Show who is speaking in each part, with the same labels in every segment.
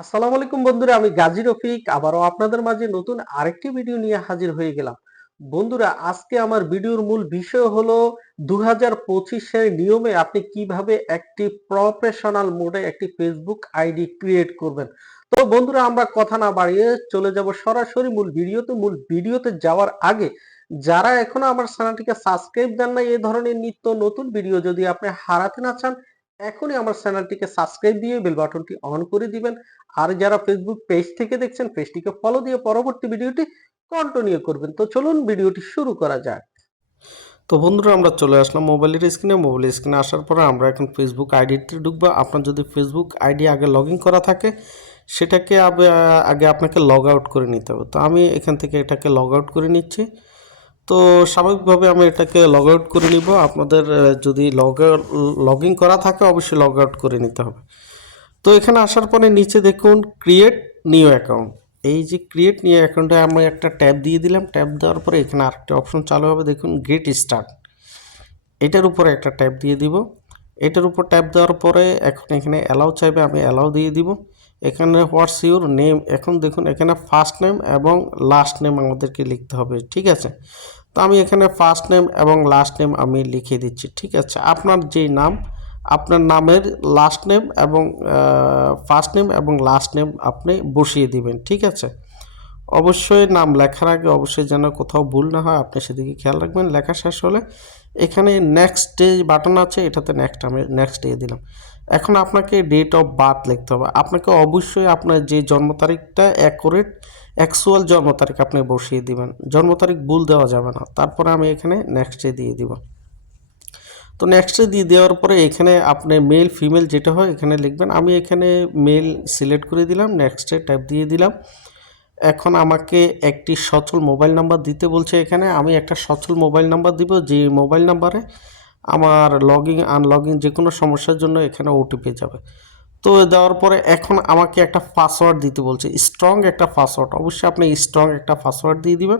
Speaker 1: আসসালামু আলাইকুম বন্ধুরা, আমি গাজী রফিক। আবারও আপনাদের মাঝে নতুন আরেকটি ভিডিও নিয়ে হাজির হয়ে গেলাম। বন্ধুরা, আজকে আমার ভিডিওর মূল বিষয় হলো দু হাজার পঁচিশের নিয়মে আপনি কীভাবে একটি প্রফেশনাল মোডে একটি ফেসবুক আইডি ক্রিয়েট করবেন। তো বন্ধুরা, আমরা কথা না বাড়িয়ে চলে যাব সরাসরি মূল ভিডিওতে। মূল ভিডিওতে যাওয়ার আগে, যারা এখনও আমার চ্যানেলটিকে সাবস্ক্রাইব দেন না এই ধরনের নিত্য নতুন ভিডিও যদি আপনি হারাতে না চান এখনই আমার চ্যানেলটিকে সাবস্ক্রাইব দিয়ে বেল বাটনটি অন করে দিবেন। আর যারা ফেসবুক পেজ থেকে দেখছেন পেজটিকে ফলো দিয়ে পরবর্তী ভিডিওটি কন্টিনিউ করবেন। তো চলুন ভিডিওটি শুরু করা যাক।
Speaker 2: তো বন্ধুরা, আমরা চলে আসলাম মোবাইলের স্ক্রিনে মোবাইল স্ক্রিনে আসার পরে আমরা এখন ফেসবুক আইডিতে ঢুকবো। আপনার যদি ফেসবুক আইডি আগে লগ করা থাকে, সেটাকে আগে আপনাকে লগ আউট করে নিতে হবে। তো আমি এখান থেকে এটাকে লগ আউট করে নিচ্ছি। তো স্বাভাবিকভাবে আমি এটাকে লগ আউট করে নিব। আপনাদের যদি লগ লগ ইন করা থাকে, অবশ্যই লগ আউট করে নিতে হবে। তো এখানে আসার পরে নিচে দেখুন ক্রিয়েট নিউ অ্যাকাউন্ট এই যে ক্রিয়েট নিউ অ্যাকাউন্টে আমি একটা ট্যাব দিয়ে দিলাম। ট্যাব দেওয়ার পরে এখানে আরেকটা অপশন চালু হবে। দেখুন গেট স্টার্ট এটার উপরে একটা ট্যাব দিয়ে দিব। এটার উপর ট্যাব দেওয়ার পরে এখন এখানে অ্যালাউ চাইবে, আমি অ্যালাউ দিয়ে দিব। এখানে হোয়াটস ইউর নেম এখন দেখুন, এখানে ফার্স্ট নেম এবং লাস্ট নেম আমাদেরকে লিখতে হবে, ঠিক আছে? তো আমি এখানে ফার্স্ট নেম এবং লাস্ট নেম আমি লিখে দিচ্ছি, ঠিক আছে? আপনার যেই নাম, আপনার নামের লাস্ট নেম এবং ফার্স্ট নেম এবং লাস্ট নেম আপনি বসিয়ে দিবেন, ঠিক আছে? অবশ্যই নাম লেখার আগে অবশ্যই যেন কোথাও ভুল না হয়, আপনি সেদিকে খেয়াল রাখবেন, লেখা শেষ হলে এখানে নেক্সট ডে বাটন আছে, এটাতে নেক্সট আমি নেক্সট দিয়ে দিলাম। এখন আপনাকে ডেট অফ বার্থ লিখতে হবে। আপনাকে অবশ্যই আপনার যে জন্ম তারিখটা অ্যাকুরেট অ্যাকচুয়াল জন্ম তারিখ আপনি বসিয়ে দিবেন। জন্ম তারিখ ভুল দেওয়া যাবে না। তারপরে আমি এখানে নেক্সটে দিয়ে দিব। তো নেক্সটে দিয়ে দেওয়ার পরে এখানে আপনি মেল ফিমেল যেটা হয় এখানে লিখবেন। আমি এখানে মেল সিলেক্ট করে দিলাম নেক্সটে ট্যাপ দিয়ে দিলাম। এখন আমাকে একটি সচল মোবাইল নাম্বার দিতে বলছে এখানে। আমি একটা সচল মোবাইল নাম্বার দিব। যে মোবাইল নাম্বারে আমার লগইন আনলগিং যে কোনো সমস্যার জন্য এখানে ওটিপি যাবে। তো দেওয়ার পরে এখন আমাকে একটা পাসওয়ার্ড দিতে বলছে স্ট্রং একটা পাসওয়ার্ড অবশ্যই আপনি স্ট্রং একটা পাসওয়ার্ড দিয়ে দিবেন।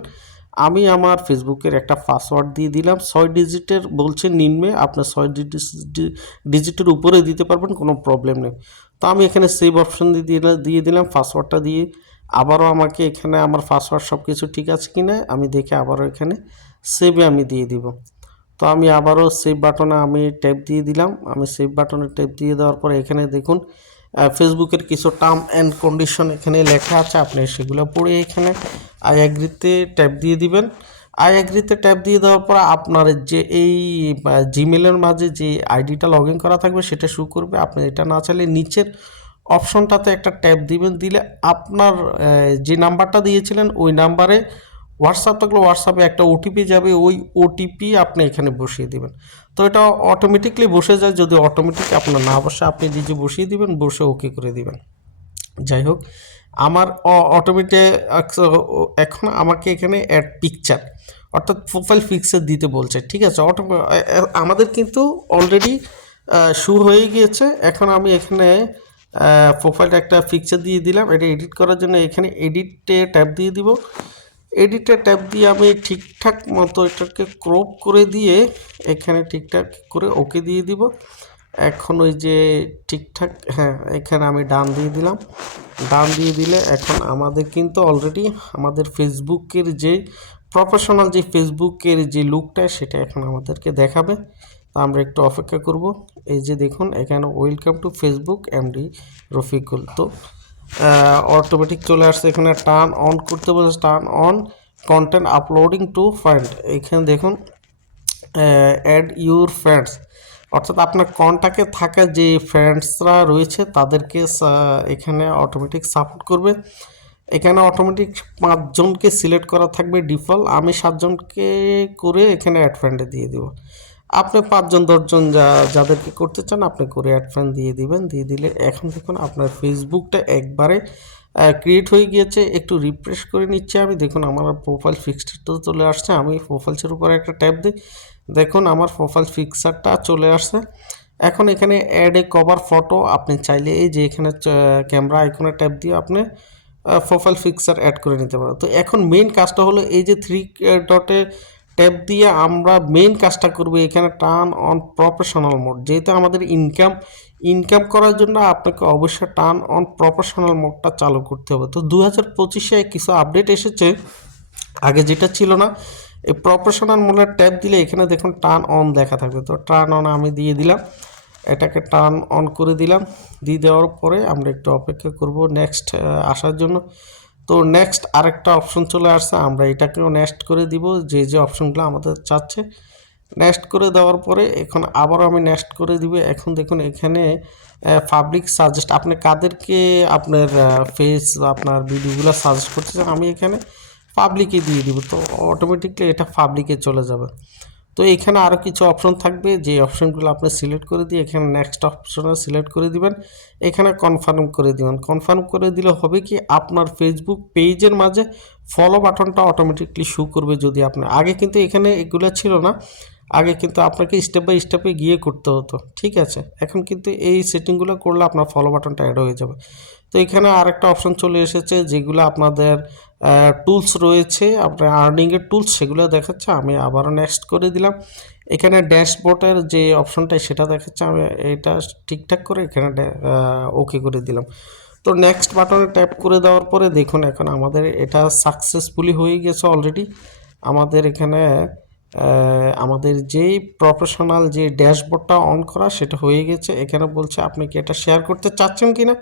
Speaker 2: আমি আমার ফেসবুকের একটা পাসওয়ার্ড দিয়ে দিলাম। ছয় ডিজিটের বলছে নিম্নে, আপনি ছয় ডিজি- ডিজিটের উপরে দিতে পারবেন, কোনো প্রবলেম নেই। তো আমি এখানে সেভ অপশন দিয়ে দিয়ে দিলাম পাসওয়ার্ডটা দিয়ে। আবারও আমাকে এখানে আমার পাসওয়ার্ড সব কিছু ঠিক আছে কি না আমি দেখে আবারও এখানে সেভে আমি দিয়ে দিব। তো আমি আবারও সেভ বাটনে আমি ট্যাপ দিয়ে দিলাম। আমি সেভ বাটনে ট্যাপ দিয়ে দেওয়ার পরে এখানে দেখুন ফেসবুকের কিছু টার্ম অ্যান্ড কন্ডিশন এখানে লেখা আছে। আপনি সেগুলো পড়ে এখানে আই অ্যাগ্রিতে ট্যাপ দিয়ে দিবেন। আই অ্যাগ্রিতে ট্যাপ দিয়ে দেওয়ার পর আপনার যে এই জিমেলের মাঝে যে আইডিটা লগ ইন করা থাকবে সেটা শু করবে। আপনি এটা না চাইলে নিচের অপশনটাতে একটা ট্যাপ দিবেন। দিলে আপনার যে নাম্বারটা দিয়েছিলেন, ওই নাম্বারে হোয়াটসঅ্যাপ থাকলে হোয়াটসঅ্যাপে একটা ওটিপি যাবে, ওই ওটিপি আপনি এখানে বসিয়ে দিবেন। তো এটা অটোমেটিকলি বসে যায়, যদি অটোমেটিক আপনার না বসে, আপনি নিজে বসিয়ে দিবেন, বসে ওকে করে দিবেন। যাই হোক, আমার অটোমেটে এখন আমাকে এখানে অ্যাড পিকচার অর্থাৎ প্রোফাইল পিকচার দিতে বলছে, ঠিক আছে? অটো আমাদের কিন্তু অলরেডি শু হয়ে গিয়েছে। এখন আমি এখানে প্রোফাইলটা একটা পিকচার দিয়ে দিলাম। এটা এডিট করার জন্য এখানে এডিটে ট্যাপ দিয়ে দিব। এডিটে ট্যাপ দিয়ে আমি ঠিকঠাক মতো এটাকে ক্রপ করে দিয়ে এখানে ঠিকঠাক করে ওকে দিয়ে দিব। এখন ওই যে ঠিকঠাক হ্যাঁ এখানে আমি ডান দিয়ে দিলাম। ডান দিয়ে দিলে এখন আমাদের কিন্তু অলরেডি আমাদের ফেসবুকের যে প্রফেশনাল যে ফেসবুকের যে লুকটা সেটা এখন আমাদেরকে দেখাবে। তা আমরা একটু অপেক্ষা করব। এই যে দেখুন, এখানে welcome to Facebook MD Rafiqul. তো অটোমেটিক চলে আসছে। এখানে টার্ন অন করতে বলছে। Turn on content uploading to find এখানে দেখুন অ্যাড ইউর ফ্রেন্ডস অর্থাৎ আপনার কন্ট্যাক্টে থাকা যে ফ্রেন্ডসরা রয়েছে, তাদেরকে এখানে অটোমেটিক সাপোর্ট করবে। এখানে অটোমেটিক পাঁচজনকে সিলেক্ট করা থাকবে। ডিফল্ট আমি সাতজনকে করে এখানে অ্যাড ফ্রেন্ডে দিয়ে দিব। আপনি পাঁচজন, দশজন যা, যাদেরকে করতে চান, আপনি করে অ্যাড ফ্রেন্ড দিয়ে দিবেন। দিয়ে দিলে এখন দেখুন আপনার ফেসবুকটা একবারে ক্রিয়েট হয়ে গিয়েছে। একটু রিফ্রেশ করে নিচ্ছে আমি। দেখুন আমার প্রোফাইল ফিক্সডটা চলে আসছে। আমি প্রোফাইলসের উপরে একটা ট্যাপ দিই। দেখুন আমার প্রোফাইল ফিক্সারটা চলে আসছে। এখন এখানে অ্যাড এ কভার ফটো আপনি চাইলে এই যে এখানে ক্যামেরা আইকনে ট্যাপ দিয়ে আপনি প্রোফাইল ফিক্সার অ্যাড করে নিতে পারেন। তো এখন মেইন কাজটা হলো এই যে থ্রি ডটে ট্যাপ দিয়ে আমরা মেইন কাজটা করব এখানে টার্ন অন প্রফেশনাল মোড যেহেতু আমাদের ইনকাম ইনকাম করার জন্য আপনাকে অবশ্যই টার্ন অন প্রফেশনাল মোডটা চালু করতে হবে। তো দু হাজার পঁচিশে কিছু আপডেট এসেছে। আগে যেটা ছিল না, এই প্রফেশনাল মোডের ট্যাপ দিলে এখানে দেখুন টার্ন অন দেখা থাকবে তো টার্ন অন আমি দিয়ে দিলাম, এটাকে টার্ন অন করে দিলাম। দিয়ে দেওয়ার পরে আমরা একটু অপেক্ষা করব। নেক্সট আসার জন্য তো নেক্সট আরেকটা অপশন চলে আসছে, আমরা এটাকেও নেক্সট করে দিব, যে যে অপশনগুলো আমাদের চাচ্ছে। নেক্সট করে দেওয়ার পরে এখন আবারও আমি নেক্সট করে দিব। এখন দেখুন এখানে পাবলিক সাজেস্ট আপনি কাদেরকে আপনার ফেস আপনার ভিডিওগুলো সাজেস্ট করতে চান, আমি এখানে পাবলিকে দিয়ে দিব, তো অটোমেটিকলি এটা পাবলিকে চলে যাবে। তো এখানে আরও কিছু অপশন থাকবে। যে অপশনগুলো আপনি সিলেক্ট করে দিয়ে এখানে নেক্সট অপশনে সিলেক্ট করে দিবেন, এখানে কনফার্ম করে দিবেন। কনফার্ম করে দিলে হবে কি, আপনার ফেসবুক পেজের মাঝে ফলো বাটনটা অটোমেটিকলি শু করবে যদি আপনি। আগে কিন্তু এখানে এগুলো ছিল না। আগে কিন্তু আপনাকে স্টেপ বাই স্টেপে গিয়ে করতে হতো, ঠিক আছে? এখন কিন্তু এই সেটিংগুলো করলে আপনার ফলো বাটনটা অ্যাড হয়ে যাবে। তো এখানে আরেকটা অপশন চলে এসেছে যেগুলো আপনাদের টুলস রয়েছে, আপনার আর্নিংয়ের টুলস সেগুলো দেখাচ্ছে, আমি আবারও নেক্সট করে দিলাম। এখানে ড্যাশবোর্ডের যে অপশনটা সেটা দেখাচ্ছে, আমি এটা ঠিকঠাক করে এখানে ওকে করে দিলাম। তো নেক্সট বাটনে ট্যাপ করে দেওয়ার পরে দেখুন, এখন আমাদের এটা সাকসেসফুলি হয়ে গেছে অলরেডি আমাদের এখানে আমাদের যেই প্রফেশনাল যে ড্যাশবোর্ডটা অন করা সেটা হয়ে গেছে। এখানে বলছে, আপনি কি এটা শেয়ার করতে চাচ্ছেন কি না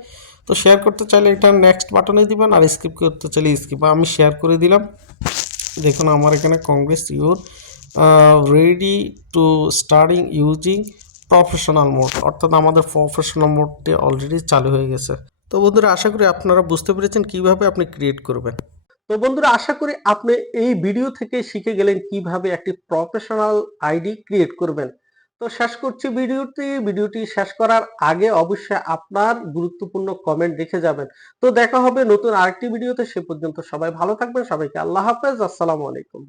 Speaker 2: তো শেয়ার করতে চাইলে এটা নেক্সট বাটনে দিবেন আর স্কিপ করতে চাইলে স্কিপ আমি শেয়ার করে দিলাম। দেখুন, আমার এখানে congrats your ready to starting using professional mode অর্থাৎ আমাদের প্রফেশনাল মোডটি অলরেডি চালু হয়ে গেছে। তো বন্ধুরা, আশা করি আপনারা বুঝতে পেরেছেন কীভাবে আপনি ক্রিয়েট করবেন।
Speaker 1: তো বন্ধুরা, আশা করি আপনি এই ভিডিও থেকে শিখে গেলেন কীভাবে একটি প্রফেশনাল আইডি ক্রিয়েট করবেন। তো শেষ করছি ভিডিওটি। ভিডিওটি শেষ করার আগে অবশ্যই আপনার গুরুত্বপূর্ণ কমেন্ট রেখে যাবেন। তো দেখা হবে নতুন আরেকটি ভিডিওতে সে পর্যন্ত সবাই ভালো থাকবেন। সবাইকে আল্লাহ হাফেজ। আসসালামু আলাইকুম।